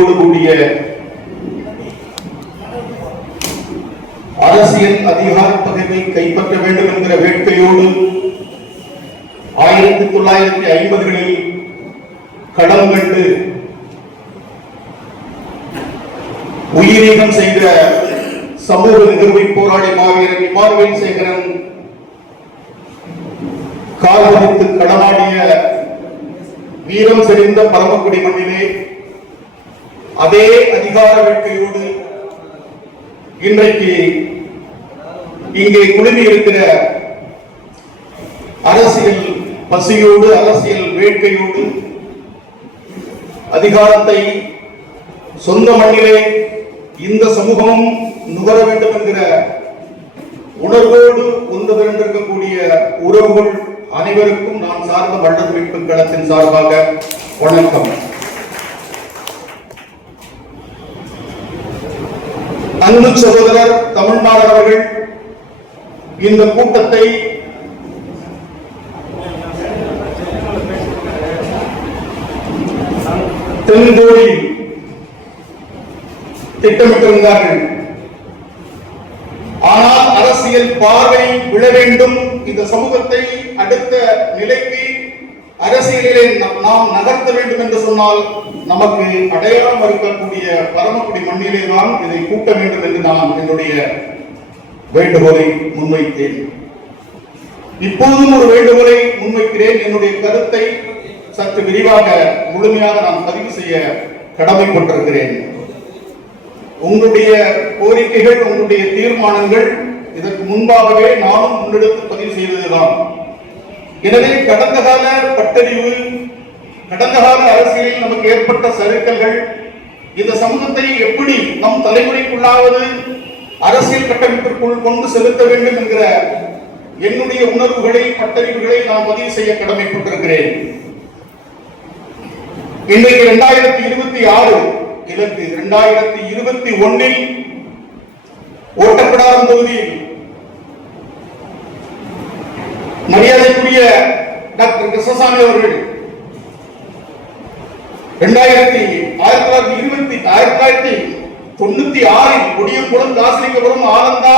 வேட்கையோடு கூடிய அரசியல் அதிகார பதவியை கைப்பற்ற வேண்டும் என்கிற வேட்கையோடு ஆயிரத்தி தொள்ளாயிரத்தி ஐம்பதுகளில் களம் கண்டு உயிரீகம் செய்த சமூக நிகழ்வை போராடி மாவீரன் இமானுவேல் சேகரன் கால்வதித்து களமாடிய வீரம் செறிந்த பரமக்குடி மண்ணிலே அதே அதிகார வேட்கையோடு இன்றைக்கு இங்கே குழுமி இருக்கிற அரசியல் பசியோடு அரசியல் வேட்கையோடு அதிகாரத்தை சொந்த மண்ணிலே இந்த சமூகமும் நுகர வேண்டும் என்கிற உணர்வோடு ஒன்று திரண்டிருக்கக்கூடிய உறவுகள் அனைவருக்கும் நான் சார்ந்த வள்ளல் மீட்பு களத்தின் சார்பாக வணக்கம். அன்பு சகோதரர் தமிழ்நாடு அவர்கள் இந்த கூட்டத்தை தென்கோடி திட்டமிட்டிருந்தார்கள். ஆனால் அரசியல் பார்வை விழ வேண்டும். இந்த சமூகத்தை அடுத்த நிலைக்கு அரசியலிலே நாம் நகர்த்த வேண்டும் என்று சொன்னால் நமக்கு அடையாளம் இருக்கக்கூடிய பரமக்குடி மண்ணிலே தான் இதை கூட்ட வேண்டும் என்று நான் என்னுடைய வேண்டுகோளை முன்வைத்தேன். இப்போதும் ஒரு வேண்டுகோளை முன்வைக்கிறேன். என்னுடைய கருத்தை சற்று விரிவாக முழுமையாக நான் பதிவு செய்ய கடமைப்பட்டிருக்கிறேன். உங்களுடைய கோரிக்கைகள் உங்களுடைய தீர்மானங்கள் இதற்கு முன்பாகவே நானும் முன்னெடுத்து பதிவு செய்ததுதான். எனவே கடந்த கால பட்டறிவு கடந்த கால அரசியலில் நமக்கு ஏற்பட்ட சறுக்கல்கள் இந்த சமூகத்தை எப்படி நம் தலைமுறைக்குள்ளாவது அரசியல் கட்டமைப்பிற்குள் கொண்டு செலுத்த வேண்டும் என்கிற என்னுடைய உணர்வுகளை பட்டறிவுகளை நான் பதிவு செய்ய கடமைப்பட்டிருக்கிறேன். இன்றைக்கு இரண்டாயிரத்தி இருபத்தி ஆறு இலக்கு இரண்டாயிரத்தி இருபத்தி ஒன்னில் ஓட்டப்படாத தொகுதியில் மரியாதைக்குரிய டாக்டர் கிருஷ்ணசாமி அவர்கள். இரண்டாயிரத்தி ஆயிரத்தி தொள்ளாயிரத்தி இருபத்தி ஆயிரத்தி தொள்ளாயிரத்தி தொண்ணூத்தி ஆறில் கொடியங்குளம் தாசிலிங்கபுரம் ஆனந்தா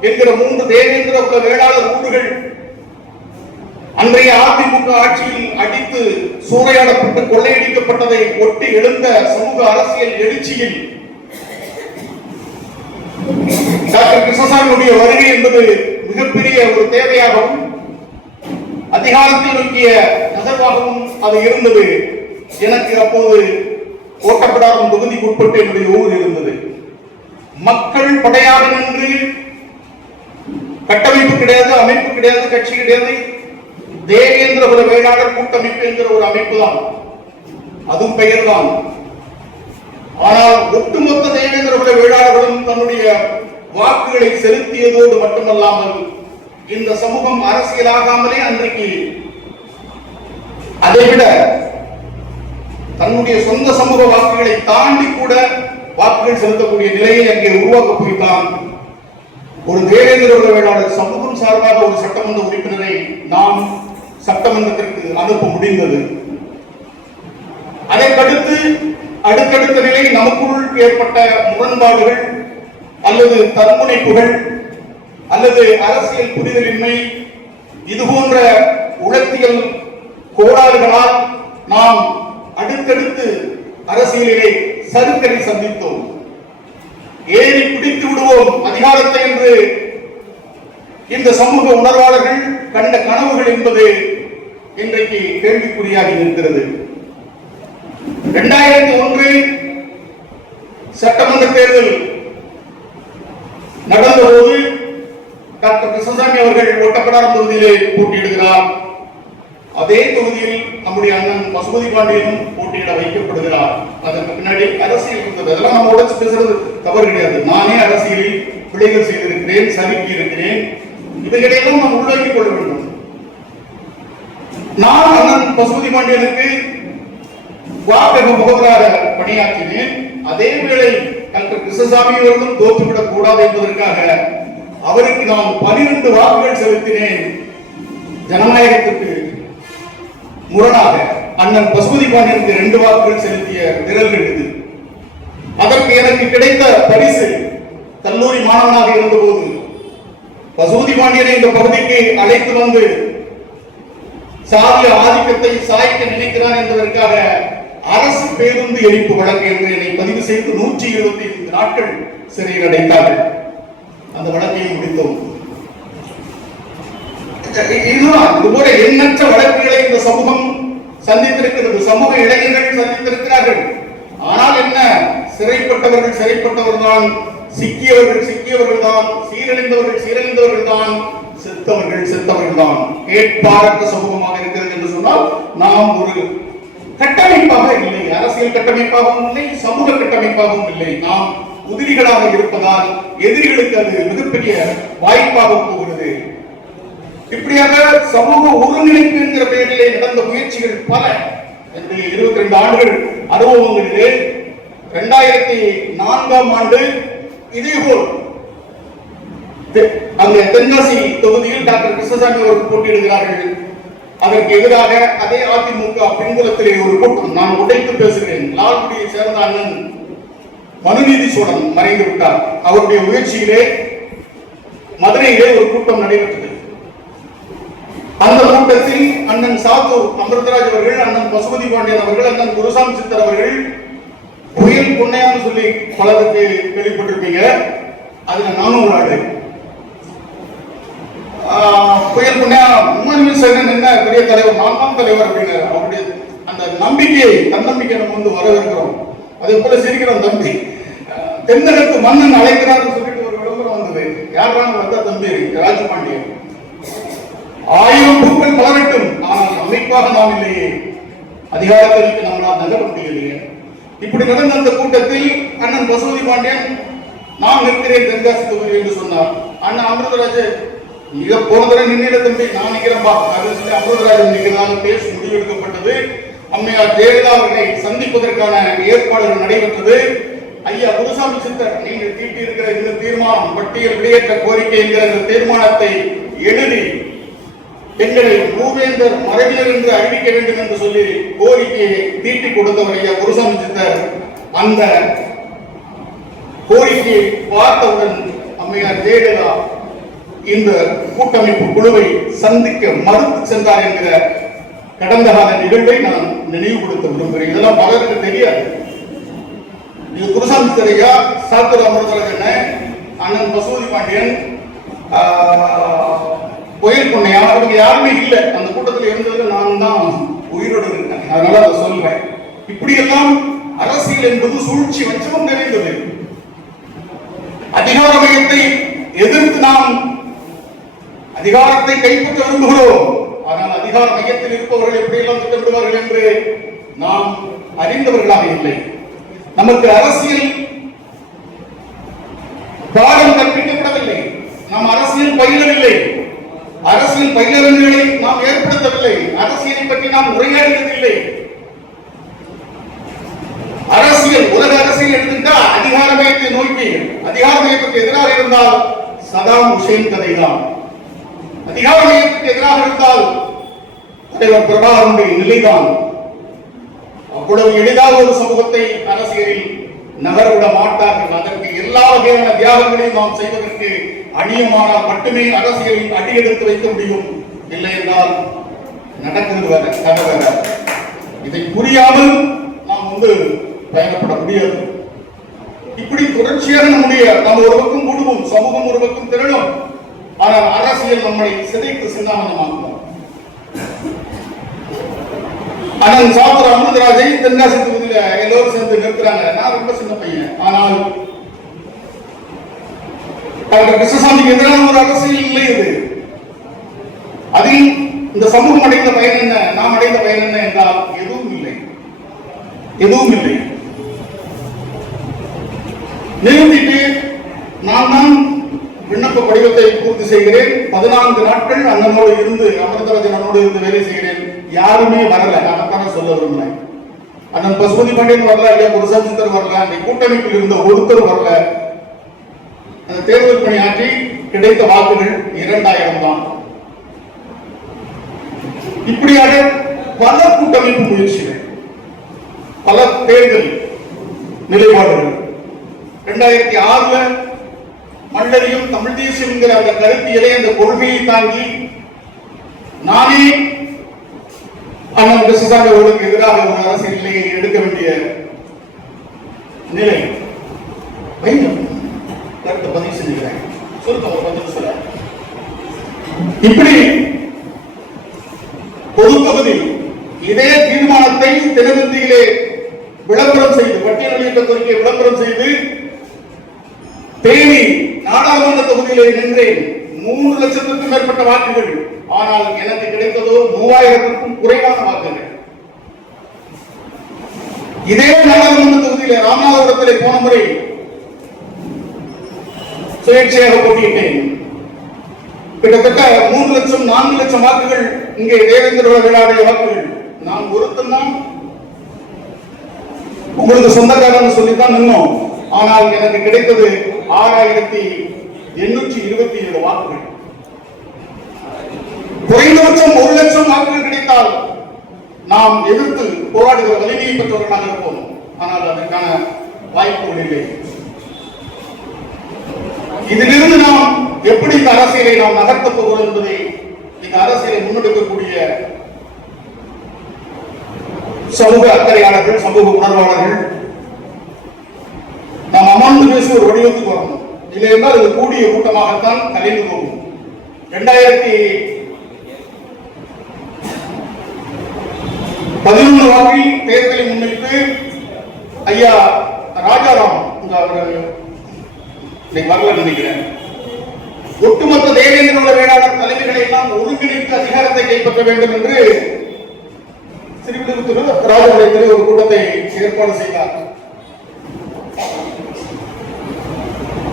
என்கிற மூன்று தேவேந்திர வேளாளர் ஊர்கள் அன்றைய அதிமுக ஆட்சியில் அடித்து சூறையாடப்பட்டு கொள்ளையடிக்கப்பட்டதை ஒட்டி எழுந்த சமூக அரசியல் எழுச்சியில் டாக்டர் கிருஷ்ணசாமியுடைய வருகை என்பது மிகப்பெரிய ஒரு தேவையாகவும் அதிகாரத்தை நோக்கிய நகர்வாகவும் அது இருந்தது. எனக்கு அப்போது ஓட்டப்படாத தொகுதிக்கு உட்பட்டு என்னுடைய ஊர் இருந்தது. மக்கள் படையாக நின்று கட்டமைப்பு கிடையாது அமைப்பு கிடையாது கட்சி கிடையாது. தேவேந்திர குல வேளாளர் கூட்டமைப்பு என்கிற ஒரு அமைப்பு தான். அதுவும் பெயர் தான் ஆனால் ஒட்டுமொத்த தேவேந்திர குல வேளாளர்களும் தன்னுடைய வாக்குகளை செலுத்தியதோடு மட்டுமல்லாமல் இந்த சமூகம் அரசியலாகாமலே அன்றைக்கு அதைவிட தன்னுடைய சொந்த சமூக வாக்குகளை தாண்டி கூட வாக்குகள் செலுத்தக்கூடிய நிலையை அங்கே உருவாக்க போய்தான் ஒரு தேவேந்திர வேளாளர் சமூகம் சார்பாக ஒரு சட்டமன்ற உறுப்பினரை நாம் சட்டமன்றத்திற்கு அனுப்ப முடிந்தது. அதைக்கடுத்து அடுத்தடுத்த நிலை நமக்குள் ஏற்பட்ட முரண்பாடுகள் அல்லது தன்முனைப்புகள் அல்லது அரசியல் புரிதலின்மை இது போன்ற உளத்தியல் கோளாறுகளால் நாம் அடுத்தடுத்து அரசியலிலே சருக்கரை சந்தித்தோம். ஏறி பிடித்து விடுவோம் அதிகாரத்தை என்று இந்த சமூக உணர்வாளர்கள் கண்ட கனவுகள் என்பது இன்றைக்கு கேள்விக்குறியாகி இருக்கிறது இரண்டாயிரத்தி ஒன்று சட்டமன்ற தேர்தல் நடந்தபோது டாக்டர் கிருஷ்ணசாமி அவர்கள் ஒட்டப்படாரம் தொகுதியிலே போட்டியிடுகிறார். அதே தொகுதியில் நம்முடைய அண்ணன் பசுபதி பாண்டியனும் போட்டியிட வைக்கப்படுகிறார். அதற்கு பின்னாடி அரசியல் இருந்தது. அதெல்லாம் நம்ம உடச்சு பேசுறது தவறு கிடையாது. நானே அரசியலில் பிழைகள் செய்திருக்கிறேன் சறுக்கி இருக்கிறேன். இவைகளையெல்லாம் நாம் உள்வாங்கிக் கொள்ள வேண்டும். நான் அண்ணன் பசுபதி பாண்டியனுக்கு வாக்கு முகவராக பணியாற்றினேன். அதே வேளை டாக்டர் கிருஷ்ணசாமி அவர்களும் தோற்றுவிடக் கூடாது என்பதற்காக அவருக்கு நான் பனிரெண்டு வாக்குகள் செலுத்தினேன். ஜனநாயகத்துக்கு முரணாக அண்ணன் பசுபதி பாண்டியனுக்கு ரெண்டு வாக்குகள் செலுத்திய விரல்கள் இது. அதற்கு எனக்கு கிடைத்த பரிசு கல்லூரி மாணவனாக இருந்தபோது பசுபதி பாண்டியனை இந்த பகுதிக்கு அழைத்து வந்து சாதிய ஆதிக்கத்தை சாய்க்க நினைக்கிறார் என்பதற்காக அரசு பேருந்து எரிப்பு வழக்கு என்று என்னை பதிவு செய்து நூற்றி இருபத்தி ஐந்து நாட்கள் சிறையில் அடைத்தார்கள். அந்த வழக்கையும் முடித்தோம். இதுதான் இதுபோல எண்ணற்ற வழக்குகளை இந்த சமூகம் சந்தித்திருக்கிறது. சமூக இளைஞர்கள் சந்தித்திருக்கிறார்கள். ஆனால் என்ன? சிறைப்பட்டவர்கள் சிறைப்பட்டவர்கள் தான் சிக்கியவர்கள் சிக்கியவர்கள் தான் சீரழிந்தவர்கள் சீரழிந்தவர்கள் தான் செத்தவர்கள் செத்தவர்கள் தான் கேட்பாரற்ற சமூகமாக இருக்கிறது என்று சொன்னால் நாம் ஒரு கட்டமைப்பாக இல்லை. அரசியல் கட்டமைப்பாகவும் இல்லை சமூக கட்டமைப்பாகவும் இல்லை. நாம் உதிரிகளாக இருப்பதால் எதிரிகளுக்கு அது மிகப்பெரிய வாய்ப்பாக போகிறது. இப்படியாக சமூக ஒருங்கிணைப்பு என்கிற பெயரிலே நடந்த முயற்சிகள் பல. என்னுடைய இருபத்தி ரெண்டு ஆண்டுகள் அனுபவங்களிலே இரண்டாயிரத்தி நான்காம் ஆண்டு இதேபோல் தெ- தென்காசி தொகுதியில் டாக்டர் கிருஷ்ணசாமி அவர்கள் போட்டியிடுகிறார்கள். அதற்கு எதிராக அதே அதிமுக பின்புலத்திலே ஒரு கூட்டம். நான் உடைத்து பேசுகிறேன். லால்குடியை சேர்ந்த அண்ணன் மனுநீதி சோழன் மறைந்து விட்டார். அவருடைய முயற்சியிலே மதுரையிலே ஒரு கூட்டம் நடைபெற்றது. அந்த கூட்டத்தில் அண்ணன் சாத்தூர் அமிர்தராஜ் அவர்கள் அண்ணன் பசுபதி பாண்டியன் அவர்கள் அண்ணன் குருசாமி சித்தர் அவர்கள் புயல் பொன்னையான்னு சொல்லி பலருக்கு கேள்விப்பட்டிருப்பீங்க. அதுல நானும் ஒரு ஆடு ஆஹ், புயல் பொன்னையா முன்னாள் சேகரன் என்ன பெரிய தலைவர் நான் தான் தலைவர் அப்படின்னு அவருடைய அந்த நம்பிக்கையை தன்னம்பிக்கை நம்ம வந்து வரவேற்கிறோம். அதே போல சிரிக்கிறான் தம்பி தென்னகத்து மன்னன் அழைக்கிறார்னு சொல்லிட்டு ஒரு விளம்பரம் வந்தது. யாரான வந்தா தம்பி? ராஜபாண்டியன். ஆயிரம் பூக்கள் மலரட்டும் ஆனால் அமைப்பாக நாம் இல்லையே. அதிகாரத்திற்கு நம்மளால் நகர முடியலையே இப்படி நடந்த அந்த கூட்டத்தில் அண்ணன் பசுபதி பாண்டியன் நான் நிற்கிறேன் தென்காசி தொகுதி என்று சொன்னார். அண்ணன் அமிர்தராஜ் மிக போன தடவை நின்னிட தம்பி நான் நிற்கிறேன் பா அப்படின்னு சொல்லி அமிர்தராஜன் நிற்கிறதாக பேசி முடிவெடுக்கப்பட்டது அம்மையார் ஜெயலலிதா அவர்களை சந்திப்பதற்கான ஏற்பாடுகள் நடைபெற்றது. ஐயா குருசாமி சித்தர் நீங்கள் தீட்டியிருக்கிற இந்த தீர்மானம் பட்டியல் வெளியேற்ற கோரிக்கை என்கிற இந்த தீர்மானத்தை எழுதி எங்களை மூவேந்தர் மரபினர் என்று அறிவிக்க வேண்டும் என்று சொல்லி கோரிக்கையை தீட்டி கொடுத்தவர் ஐயா குருசாமி சித்தர். அந்த கோரிக்கையை பார்த்தவுடன் அம்மையார் ஜெயலலிதா இந்த கூட்டமைப்பு குழுவை சந்திக்க மறுத்து சென்றார் என்கிற கடந்த கால நிகழ்வை நான் நினைவுபடுத்த விரும்புகிறேன். இதெல்லாம் பலருக்கு தெரியாது. இது குருசாமி சிறையா சாத்தூர் அமிர்தராஜன் அண்ணன் பசுபதி பாண்டியன் ஆஹ், புயல் பொண்ணையா அவங்க யாருமே இல்லை. அந்த கூட்டத்தில் இருந்தது நான் தான் உயிரோடு இருக்கேன். அதனால அதை சொல்றேன். இப்படியெல்லாம் அரசியல் என்பது சூழ்ச்சி வச்சமும் நிறைந்தது அதிகார மையத்தை எதிர்த்து நாம் அதிகாரத்தை கைப்பற்ற விரும்புகிறோம். ஆனால் அதிகார மையத்தில் இருப்பவர்கள் எப்படியெல்லாம் திட்டமிடுவார்கள் என்று நாம் அறிந்தவர்களாக இல்லை. நமக்கு அரசியல் பாடம் கற்பிக்கப்படவில்லை. நாம் அரசியல் பயிலவில்லை அரசியல் பயிலரங்குகளை நாம் ஏற்படுத்தவில்லை. அரசியலை பற்றி நாம் உரையாடுவதில்லை அரசியல் உலக அரசியல் எடுத்துட்டால் அதிகார மையத்தை நோக்கி அதிகார எதிராக இருந்தால் சதாம் ஹுசேன் கதைதான். மையத்துக்கு எதிராக இருந்தால் தலைவர் பிரபாகரனுடைய நிலைதான். அவ்வளவு எளிதாக ஒரு சமூகத்தை அரசியலில் நகர்விட மாட்டார்கள். அதற்கு எல்லா வகையான தியாகங்களையும் நாம் செய்வதற்கு அணியமானால் மட்டுமே அரசியலில் அடியெடுத்து வைக்க முடியும். இல்லை என்றால் நடக்கிறது வேற கதை வேற இதை புரியாமல் நாம் வந்து பயணப்பட முடியாது. இப்படி தொடர்ச்சியாக நம்முடைய நம்ம ஒரு பக்கம் கூடுவோம். சமூகம் ஒரு பக்கம் திரளும். ஆனால் அரசியல் நம்மை சிதைத்து சிந்தாமணமாக்கும் அண்ணன் சாத்தூர் அமிர்தராஜை தென்காசி தொகுதியில எல்லோரும் சேர்ந்து நிறுத்துறாங்க. நான் ரொம்ப சின்ன பையன். ஆனால் டாக்டர் கிருஷ்ணசாமிக்கு எதிரான ஒரு அரசியல் இல்லை இது. அதில் இந்த சமூகம் அடைந்த பயன் என்ன? நாம் அடைந்த பயன் என்ன என்றால் எதுவும் இல்லை. எதுவும் இல்லை. நிறுத்திட்டு நான் தான் விண்ணப்ப படிவத்தை பூர்த்தி செய்கிறேன். பதினான்கு நாட்கள் அண்ணனோடு இருந்து அமிர்தராஜன் அண்ணனோடு இருந்து வேலை செய்கிறேன். யாருமே வரல. அதைத்தான சொல்ல விரும்புகிறேன். அண்ணன் பசுபதி பாண்டியன் வரல ஐயா குருசாமி சித்தர் வரல அந்த கூட்டமைப்பில் இருந்த ஒருத்தர் வரல. அந்த தேர்தல் பணியாற்றி கிடைத்த வாக்குகள் இரண்டாயிரம் தான். இப்படியாக பல கூட்டமைப்பு முயற்சிகள் பல தேர்தல் நிலைப்பாடுகள். இரண்டாயிரத்தி ஆறுல மன்னரையும் தமிழ் தேசியம் என்கிற அந்த கருத்தியலை அந்த கொள்கையை தாங்கி நானே அண்ணன் கிருஷ்ணசாமி அவர்களுக்கு எதிராக ஒரு அரசியல் நிலையை எடுக்க வேண்டிய நிலை. கருத்தை பதிவு செஞ்சுக்கிறேன். சுருக்கம் ஒரு பத்து இப்படி பொது பகுதி இதே தீர்மானத்தை தினத்தந்தியிலே விளம்பரம் செய்து பட்டியல் வெளியிட்ட கோரிக்கை விளம்பரம் செய்து தேனி நாடாளுமன்ற தொகுதியிலே நின்றேன். மூன்று லட்சத்திற்கும் மேற்பட்ட வாக்குகள். ஆனால் எனக்கு கிடைத்ததோ மூவாயிரத்திற்கும் குறைவான வாக்குகள். இதே நாடாளுமன்ற தொகுதியிலே ராமநாதபுரத்திலே போன முறை சுயேட்சையாக போட்டியிட்டேன். கிட்டத்தட்ட மூன்று லட்சம் நான்கு லட்சம் வாக்குகள் இங்கே தேவேந்திர விழாவுடைய வாக்குகள். நான் ஒருத்தன் தான். உங்களுக்கு சொந்தக்காரன் சொல்லித்தான் நின்னோம். ஆனால் எனக்கு கிடைத்தது ஆறாயிரத்தி எண்ணூற்றி இருபத்தி ஏழு வாக்குகள். குறைந்தபட்சம் ஒரு லட்சம் வாக்குகள் கிடைத்தால் நாம் எதிர்த்து போராடுகிற வலிமையை பெற்றவர்களாக இருப்போம். ஆனால் அதற்கான வாய்ப்புகள் இல்லை. இதிலிருந்து நாம் எப்படி இந்த அரசியலை நாம் நகர்த்தப் போகிறோம் என்பதை இந்த அரசியலை முன்னெடுக்கக்கூடிய சமூக அக்கறையாளர்கள் சமூக உணர்வாளர்கள் நாம் அமர்ந்து பேசி ஒரு வடிவத்துக்கு வரணும். இல்லை என்றால் அது கூடிய கூட்டமாகத்தான் கலைந்து போகும். இரண்டாயிரத்தி பதினொன்று வாக்கில் தேர்தலை முன்னிட்டு ஐயா ராஜாராம் இந்த வரல நினைக்கிறேன். ஒட்டுமொத்த தேவேந்திர உள்ள வேளாண் தலைவர்களை எல்லாம் ஒருங்கிணைத்து அதிகாரத்தை கைப்பற்ற வேண்டும் என்று திருவிழுப்புத்தூர் ராஜபாளையத்தில் ஒரு கூட்டத்தை ஏற்பாடு செய்தார்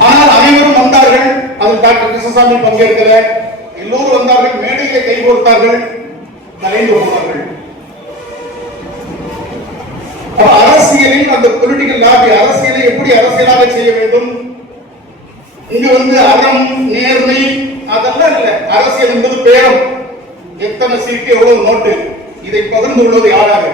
ஆனால் அனைவரும் வந்தார்கள் அதில் டாக்டர் கிருஷ்ணசாமி பங்கேற்கிற எல்லோரும் வந்தார்கள் மேடையிலே கை கோர்த்தார்கள் கலைந்து போனார்கள். அரசியலில் அந்த பொலிட்டிக்கல் லாபி அரசியலை எப்படி அரசியலாக செய்ய வேண்டும்? இங்க வந்து அறம் நேர்மை அதெல்லாம் இல்ல. அரசியல் என்பது பேரம். எத்தனை சீட்டு எவ்வளவு நோட்டு? இதை பகிர்ந்து கொள்வது யாராக?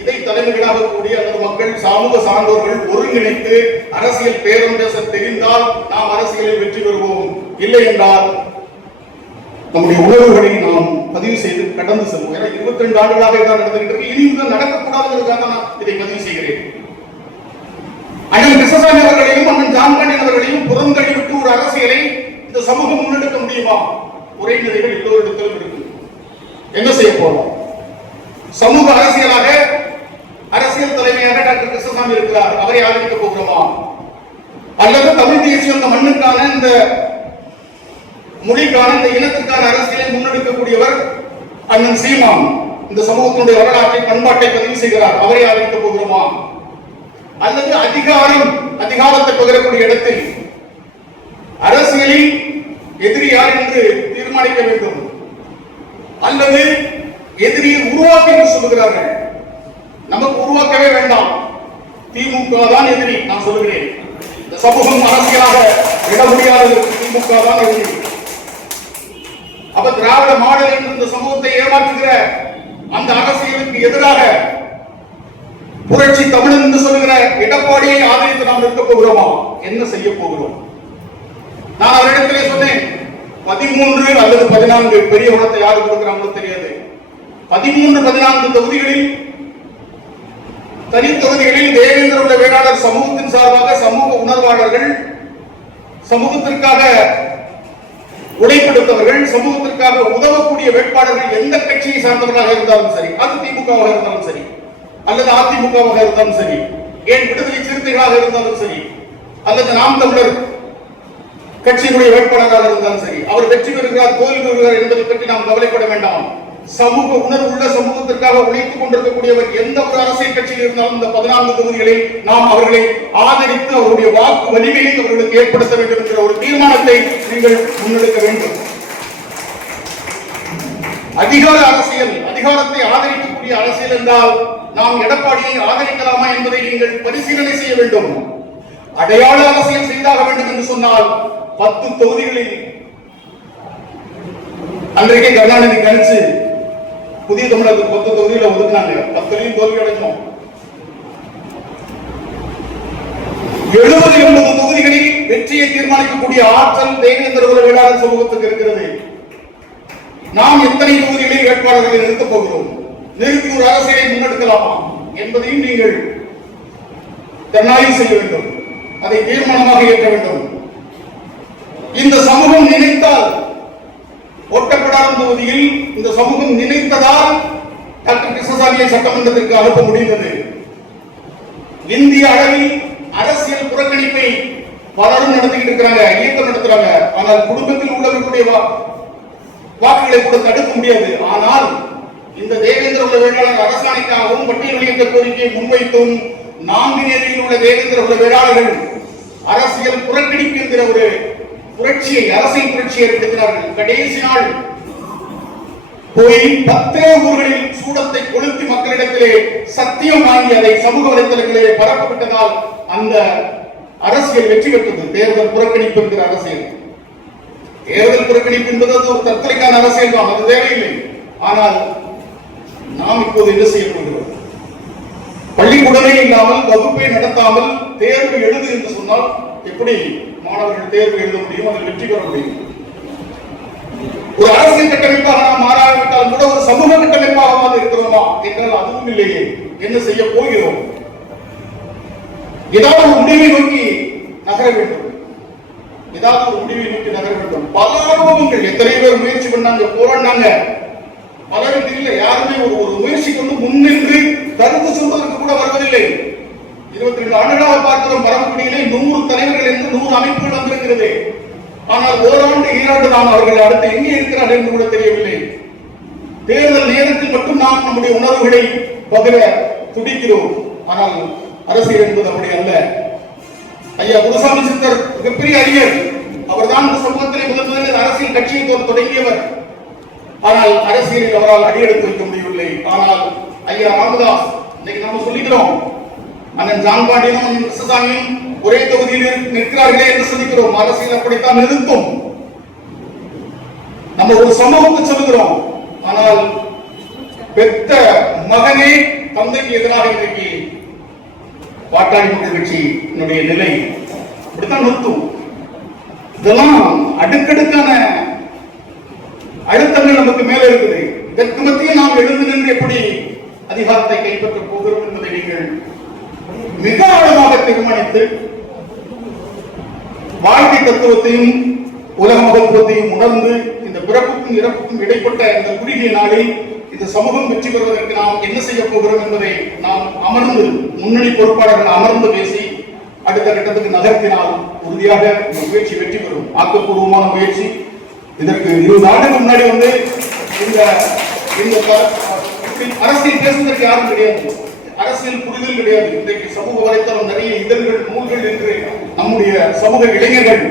இதை தலைமைகளாக கூடிய அந்த மக்கள் சமூக சான்றோர்கள் ஒருங்கிணைத்து அரசியல் பேரம் தெரிந்தால் நாம் அரசியலில் வெற்றி பெறுவோம். இல்லை என்றால் நம்முடைய உணர்வுகளை நாம் பதிவு செய்து கடந்து செல்வோம். ஏன்னா இருபத்தி ரெண்டு ஆண்டுகளாக இதான் நடந்துகிட்டு இனி இது நடக்கக்கூடாதுங்கிறதுக்காக நான் இதை பதிவு செய்கிறேன். அண்ணன் கிருஷ்ணசாமி அவர்களையும் அண்ணன் ஜான்கண்டன் அவர்களையும் விட்டு ஒரு அரசியலை இந்த சமூகம் முன்னெடுக்க முடியுமா? ஒரே நிலைகள் எல்லோரிடத்திலும் இருக்கு என்ன செய்ய போறோம்? சமூக அரசியலாக அரசியல் தலைமையாக டாக்டர் கிருஷ்ணசாமி இருக்கிறார். அவரை ஆதரிக்க போகிறோமா? அல்லது தமிழ் தேசியம் இந்த மண்ணுக்கான இந்த மொழிக்கான இந்த இனத்துக்கான அரசியலை முன்னெடுக்கக்கூடியவர் அண்ணன் சீமான். இந்த சமூகத்தினுடைய வரலாற்றை பண்பாட்டை பதிவு செய்கிறார். அவரை ஆதரிக்க போகிறோமா? அல்லது அதிகாரம் அதிகாரத்தை பகிரக்கூடிய இடத்தில் அரசியலில் எதிரி யார் என்று தீர்மானிக்க வேண்டும். அல்லது எதிரியை உருவாக்க என்று சொல்லுகிறார்கள். நமக்கு உருவாக்கவே வேண்டாம். திமுக தான் எதிரி நான் சொல்லுகிறேன். இந்த சமூகம் அரசியலாக விட முடியாதது திமுக தான் எதிரி. அப்ப திராவிட மாடல் என்று இந்த சமூகத்தை ஏமாற்றுகிற அந்த அரசியலுக்கு எதிராக புரட்சி தமிழன் என்று சொல்லுகிற எடப்பாடியை ஆதரித்து நாம் இருக்க போகிறோமா? என்ன செய்ய போகிறோம்? நான் அவரிடத்திலே சொன்னேன் பதிமூன்று அல்லது பதினான்கு பெரிய குளத்தை யாரு கொடுக்கிறாங்களோ தெரியாது. பதிமூன்று பதினான்கு தொகுதிகளில் தனி தொகுதிகளில் தேவேந்திர உள்ள வேளாளர் சமூகத்தின் சார்பாக சமூக உணர்வாளர்கள் சமூகத்திற்காக உழைப்பெடுத்தவர்கள் சமூகத்திற்காக உதவக்கூடிய வேட்பாளர்கள் எந்த கட்சியை சார்ந்தவர்களாக இருந்தாலும் சரி அது திமுகவாக இருந்தாலும் சரி அல்லது அதிமுகவாக இருந்தாலும் சரி ஏன் விடுதலை சிறுத்தைகளாக இருந்தாலும் சரி அல்லது நாம் தமிழர் கட்சியினுடைய வேட்பாளராக இருந்தாலும் சரி அவர் வெற்றி பெறுகிறார் தோல்வி பெறுகிறார் என்பதை பற்றி நாம் கவலைப்பட வேண்டாம். சமூக உணர்வுள்ள சமூகத்திற்காக உழைத்துக் கொண்டிருக்கக்கூடியவர் எந்த ஒரு அரசியல் கட்சியில் இருந்தாலும் இந்த பதினான்கு தொகுதிகளில் நாம் அவர்களை ஆதரித்து அவருடைய வாக்கு வலிமையை அவர்களுக்கு ஏற்படுத்த வேண்டும் என்கிற ஒரு தீர்மானத்தை நீங்கள் முன்னெடுக்க வேண்டும். அதிகார அரசியல் அதிகாரத்தை ஆதரிக்கக்கூடிய அரசியல் என்றால் நாம் எடப்பாடியை ஆதரிக்கலாமா என்பதை நீங்கள் பரிசீலனை செய்ய வேண்டும். அடையாள அரசியல் செய்தாக வேண்டும் என்று சொன்னால் பத்து தொகுதிகளில் அன்றைக்கே கருணாநிதி கணிச்சு புதிய தமிழகத்துக்கு பத்து தொகுதியில ஒதுக்குனாங்க. பத்துலையும் தோல்வி அடைஞ்சோம். எழுபது எண்பது வெற்றியை தீர்மானிக்கக்கூடிய ஆற்றல் தேவேந்திர குல சமூகத்துக்கு இருக்கிறது. நாம் எத்தனை தொகுதிகளில் வேட்பாளர்களை நிறுத்தப் போகிறோம்? நிறுத்தி ஒரு அரசியலை முன்னெடுக்கலாமா என்பதையும் நீங்கள் தன்னாய்வு செய்ய வேண்டும். அதை தீர்மானமாக ஏற்ற வேண்டும். இந்த சம இரண்டாம் தொகுதியில் இந்த சமூகம் நினைத்ததால் டாக்டர் கிருஷ்ணசாமியை சட்டமன்றத்திற்கு அனுப்ப முடிந்தது. இந்திய அளவில் அரசியல் புறக்கணிப்பை பலரும் நடத்திக்கிட்டு இருக்கிறாங்க இயக்கம் நடத்துறாங்க. ஆனால் குடும்பத்தில் உள்ளவர்களுடைய வா- வாக்குகளை கூட தடுக்க முடியாது. ஆனால் இந்த தேவேந்திர குல வேளாளர் அரசாணைக்காகவும் பட்டியல் வெளியிட்ட கோரிக்கையை முன்வைத்தும் நாங்குநேரியில் உள்ள தேவேந்திர குல வேளாளர்கள் அரசியல் புறக்கணிப்பு என்கிற ஒரு புரட்சியை அரசியல் புரட்சியை ஏற்படுத்தினார்கள் கடைசி நாள் போய் பத்தே ஊர்களில் சூடத்தை கொளுத்தி மக்களிடத்திலே சத்தியம் வாங்கி அதை சமூக வலைத்தளங்களிலே பரப்பப்பட்டதால் அந்த அரசியல் வெற்றி பெற்றது. தேர்தல் புறக்கணிப்பு என்கிற அரசியல். தேர்தல் புறக்கணிப்பு என்பது அது ஒரு தற்கொலைக்கான அரசியல் தான் அது தேவையில்லை. ஆனால் நாம் இப்போது என்ன செய்ய போகிறோம்? பள்ளிக்கூடமே இல்லாமல் வகுப்பை நடத்தாமல் தேர்வு எழுது என்று சொன்னால் எப்படி மாணவர்கள் தேர்வு எழுத முடியும் அதில் வெற்றி பெற முடியும்? ஒரு அரசியல் கட்டமைப்பாக நாம் மாறாவிட்டால் கூட ஒரு சமூக கட்டமைப்பாக இருக்கிறோமா? என்றால் அதுவும் இல்லையே. என்ன செய்ய போகிறோம்? ஏதாவது ஒரு முடிவை நோக்கி நகர வேண்டும். ஏதாவது ஒரு முடிவை நோக்கி நகர வேண்டும். பல அனுபவங்கள். எத்தனை பேர் முயற்சி பண்ணாங்க போராடினாங்க. பலருக்கு இல்லை. யாருமே ஒரு ஒரு முயற்சி கொண்டு முன்னின்று கருத்து சொல்வதற்கு கூட வருவதில்லை. இருபத்தி ரெண்டு ஆண்டுகளாக பார்க்கிறோம் பரமக்குடியிலே நூறு தலைவர்கள் என்று நூறு அமைப்புகள் வந்திருக்கிறது. ஆனால் ஓராண்டு ஈராண்டு நாம் அவர்கள் அடுத்து எங்கே இருக்கிறார்கள் என்று கூட தெரியவில்லை. தேர்தல் நேரத்தில் மட்டும் நாம் நம்முடைய உணர்வுகளை பகிர துடிக்கிறோம். ஆனால் அரசியல் என்பது அப்படி அல்ல. ஐயா குருசாமி சித்தர் மிகப்பெரிய அறிஞர் அவர்தான் இந்த சமூகத்திலே முதன் முதலில் அரசியல் கட்சியை தொடங்கியவர். ஆனால் அரசியலில் அவரால் அடியெடுத்து வைக்க முடியவில்லை. ஆனால் ஐயா ராமதாஸ் இன்னைக்கு நம்ம சொல்லிக்கிறோம் அண்ணன் ஜான் பாண்டியனும் கிருஷ்ணசாமியும் ஒரே தொகுதியில் நிற்கிறார்களே என்று சொல்லிக்கிறோம். அரசியல் அப்படித்தான் நிறுத்தும். நம்ம ஒரு சமூகத்தை சொல்லுகிறோம். ஆனால் பெத்த மகனே தந்தைக்கு எதிராக இன்றைக்கு பாட்டாளி மக்கள் கட்சியினுடைய நிலை இப்படித்தான் நிறுத்தும் இதெல்லாம் அடுக்கடுக்கான அழுத்தங்கள் நமக்கு மேல இருக்குது. இதற்கு மத்தியில் நாம் எழுந்து நின்று எப்படி அதிகாரத்தை கைப்பற்ற போகிறோம் என்பதை நீங்கள் மிக ஆழமாக தீர்மானித்து வாழ்க்கை தத்துவத்தையும் உலக மகத்துவத்தையும் உணர்ந்து பிறப்புக்கும் இறப்புக்கும் இடைப்பட்ட இந்த குறுகிய நாளில் இந்த சமூகம் வெற்றி பெறுவதற்கு நாம் என்ன செய்ய போகிறோம் என்பதை நாம் அமர்ந்து முன்னணி பொறுப்பாளர்கள் அமர்ந்து பேசி அடுத்த கட்டத்துக்கு நகர்த்தினால் உறுதியாக முயற்சி வெற்றி பெறும். ஆக்கப்பூர்வமான முயற்சி. இதற்கு இருபது ஆண்டுக்கு முன்னாடி வந்து இந்த அரசியல் பேசுவதற்கு யாரும் கிடையாது. அரசியல் புரிதல் கிடையாது. இன்றைக்கு சமூக வலைத்தளம் நிறைய இதழ்கள் நூல்கள் என்று நம்முடைய சமூக இளைஞர்கள்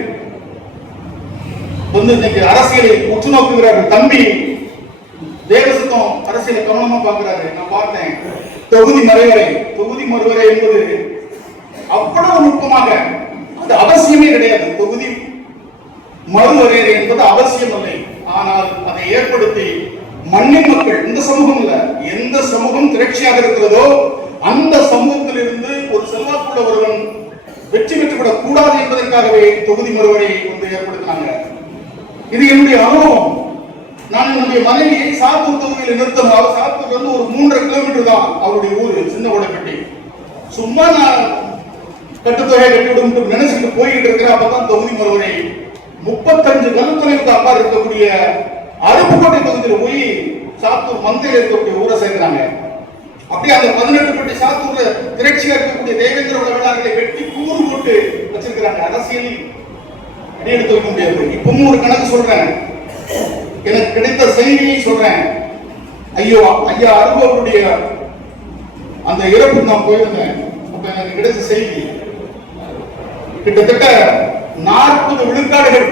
வந்து இன்னைக்கு அரசியலை உற்று நோக்குகிறார்கள் தம்பி தேவசத்தம் அரசியலை கவனமா பாக்குறாரு நான் பார்த்தேன். தொகுதி மறைவரை. தொகுதி மறுவரை என்பது அவ்வளவு நுட்பமாக அது அவசியமே கிடையாது. தொகுதி மறுவரையறை என்பது அவசியம் இல்லை ஆனால் அதை ஏற்படுத்தி மண்ணின் மக்கள் இந்த சமூகம் இல்ல எந்த சமூகம் திரட்சியாக இருக்கிறதோ அந்த சமூகத்திலிருந்து ஒரு செல்வாக்குள்ள ஒருவன் வெற்றி பெற்றுவிடக் கூடாது என்பதற்காகவே தொகுதி மறுவரை வந்து ஏற்படுத்தினாங்க. இது என்னுடைய அனுபவம். நான் என்னுடைய மனைவியை சாத்தூர் தொகுதியில் நிறுத்தணும். அவர் சாத்தூர் வந்து ஒரு மூன்றரை கிலோமீட்டர் தான் அவருடைய ஊர் சின்ன உடக்கட்டி சும்மா நான் கட்டுத்தொகையை கட்டிவிடும் நினைச்சுட்டு போயிட்டு இருக்கிற அப்பதான் தொகுதி மறுவரை முப்பத்தஞ்சு கல்லுத்துறைக்கு அப்பா இருக்கக்கூடிய அருப்புக்கோட்டை தொகுதியில் போய் சாத்தூர் மந்தையில் இருக்கக்கூடிய ஊரை சேர்க்கிறாங்க. அப்படியே அந்த பதினெட்டு பட்டி சாத்தூர்ல திரட்சியா இருக்கக்கூடிய தேவேந்திர உலகளார்களை வெட்டி கூறு போட்டு வச்சிருக்கிறாங்க. அரசியலில் எடுத்து வைக்க முடியாது இப்பவும் ஒரு கணக்கு சொல்றேன். எனக்கு கிடைத்த செய்தியை சொல்றேன். ஐயோ ஐயா அருகோருடைய அந்த இறப்பு நான் போயிருந்தேன். அப்ப எனக்கு கிடைச்ச செய்தி கிட்டத்தட்ட நாற்பது விழுக்காடுகள்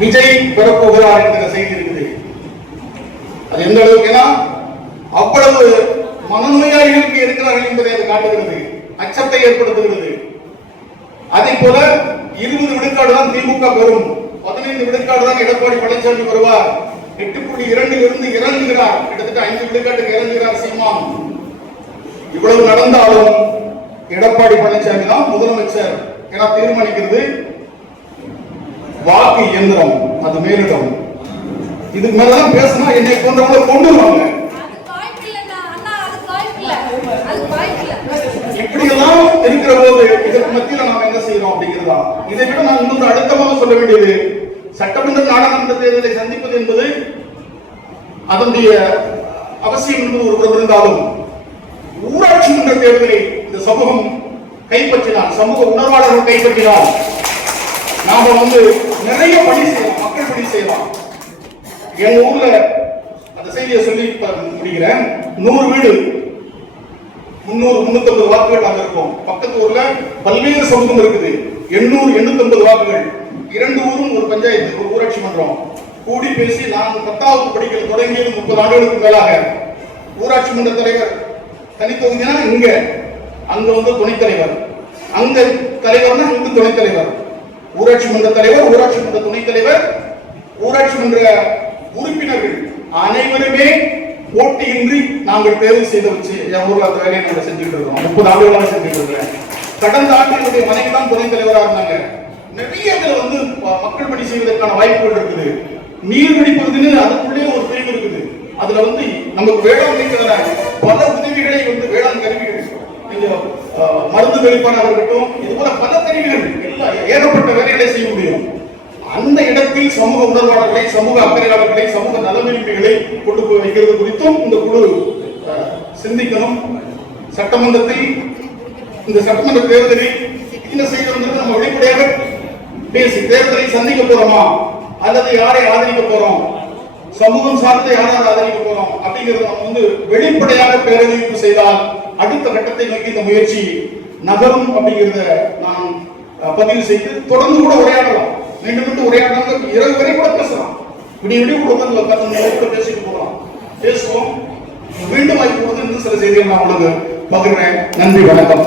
விஜய் பெறப்போகிறார் என்கிற செய்தி இருக்குது. அது எந்த அளவுக்குனா அவ்வளவு மனநோயாளிகளுக்கு இருக்கிறார்கள் என்பதை அது காட்டுகிறது. அச்சத்தை ஏற்படுத்துகிறது. அதே போல இருபது விழுக்காடு தான் திமுக பெறும் பதினைந்து விழுக்காடு தான் எடப்பாடி பழனிசாமி வருவார். எட்டு புள்ளி இரண்டில் இருந்து இறங்குகிறார். கிட்டத்தட்ட ஐந்து விழுக்காட்டுக்கு இறங்குகிறார் சீமான். இவ்வளவு நடந்தாலும் எடப்பாடி பழனிசாமி தான் முதலமைச்சர் ஏன்னா தீர்மானிக்கிறது. வாக்கு இயந்திரம் அது மேலிடம். இதுக்கு மேலதான் பேசினா என்னை போன்றவங்களை கொண்டு இல்லை. இப்படியெல்லாம் இருக்கிற போது இதற்கு மத்தியில அப்படிங்கிறதா? இதை விட நான் இன்னொன்று அழுத்தமாக சொல்ல வேண்டியது சட்டமன்ற நாடாளுமன்ற தேர்தலை சந்திப்பது என்பது அதனுடைய அவசியம் என்பது ஒரு புறம் இருந்தாலும் ஊராட்சி மன்ற தேர்தலை இந்த சமூகம் கைப்பற்றினால் சமூக உணர்வாளர்கள் கைப்பற்றினால் நாம வந்து நிறைய பணி செய்யலாம் மக்கள் பணி செய்யலாம். எங்க ஊர்ல அந்த செய்தியை சொல்லி இப்ப முடிக்கிறேன். நூறு வீடு முன்னூறு முன்னூத்தி வாக்குகள் நாங்க இருக்கோம். பக்கத்து ஊர்ல பல்வேறு சமூகம் இருக்குது. எண்ணூறு எண்ணூத்தி வாக்குகள். இரண்டு ஊரும் ஒரு பஞ்சாயத்து ஒரு ஊராட்சி மன்றம். கூடி பேசி நான் பத்தாவது படிக்கிற தொடங்கியது முப்பது ஆண்டுகளுக்கு மேலாக. ஊராட்சி மன்ற தலைவர் தனித்தொகுதினா இங்க. அங்க வந்து துணைத் தலைவர். அங்க தலைவர்னா இங்கு துணைத் தலைவர். ஊராட்சி மன்ற தலைவர் ஊராட்சி மன்ற துணைத் தலைவர் ஊராட்சி மன்ற உறுப்பினர்கள் அனைவருமே போட்டியின்றி நாங்கள் தேர்வு செய்து வச்சு என் ஊர்ல அந்த வேலையை நாங்கள் செஞ்சுட்டு இருக்கோம். முப்பது ஆண்டுகளாக செஞ்சுட்டு இருக்கிறேன் கடந்த ஆண்டு என்னுடைய மனைவி தான் துணைத் தலைவராக இருந்தாங்க. நிறைய இதுல வந்து மக்கள் பணி செய்வதற்கான வாய்ப்புகள் இருக்குது. நீர் பகுதின்னு அதுக்குள்ளே ஒரு பிரிவு இருக்குது. அதுல வந்து நமக்கு வேளாண்மைக்கான பல உதவிகளை வந்து வேளாண் கருவிகள் மருந்து வெளிப்பாடாக இருக்கட்டும் இது போல பல கருவிகள் எல்லா ஏகப்பட்ட வேலைகளை செய்ய முடியும். அந்த இடத்தில் சமூக உணர்வாளர்களை சமூக அக்கறையாளர்களை சமூக நலவிரும்பிகளை கொண்டு போய் வைக்கிறது குறித்தும் இந்த குழு சிந்திக்கணும். சட்டமன்றத்தில் இந்த சட்டமன்ற தேர்தலில் என்ன செய்யறது நம்ம வெளிப்படையாக பேசி தேர்தலை சந்திக்க போறோமா? அல்லது யாரை ஆதரிக்க போறோம்? சமூகம் சார்ந்த யாராவது ஆதரிக்க போறோம்? அப்படிங்கறது நம்ம வந்து வெளிப்படையாக பேரறிவிப்பு செய்தால் அடுத்த கட்டத்தை நோக்கி இந்த முயற்சி நகரும் அப்படிங்கிறத நான் பதிவு செய்து தொடர்ந்து கூட உரையாடலாம். மீண்டும் மீண்டும் உரையாடாமல் இரவு வரை கூட பேசலாம். விடிய விடிய கூட உட்கார்ந்து ஒரு கூட பேசிட்டு போகலாம். பேசுவோம். மீண்டும் வாய்ப்பு கொடுத்து இன்னும் சில செய்திகள் நான் உங்களுக்கு பகிர்றேன். நன்றி வணக்கம்.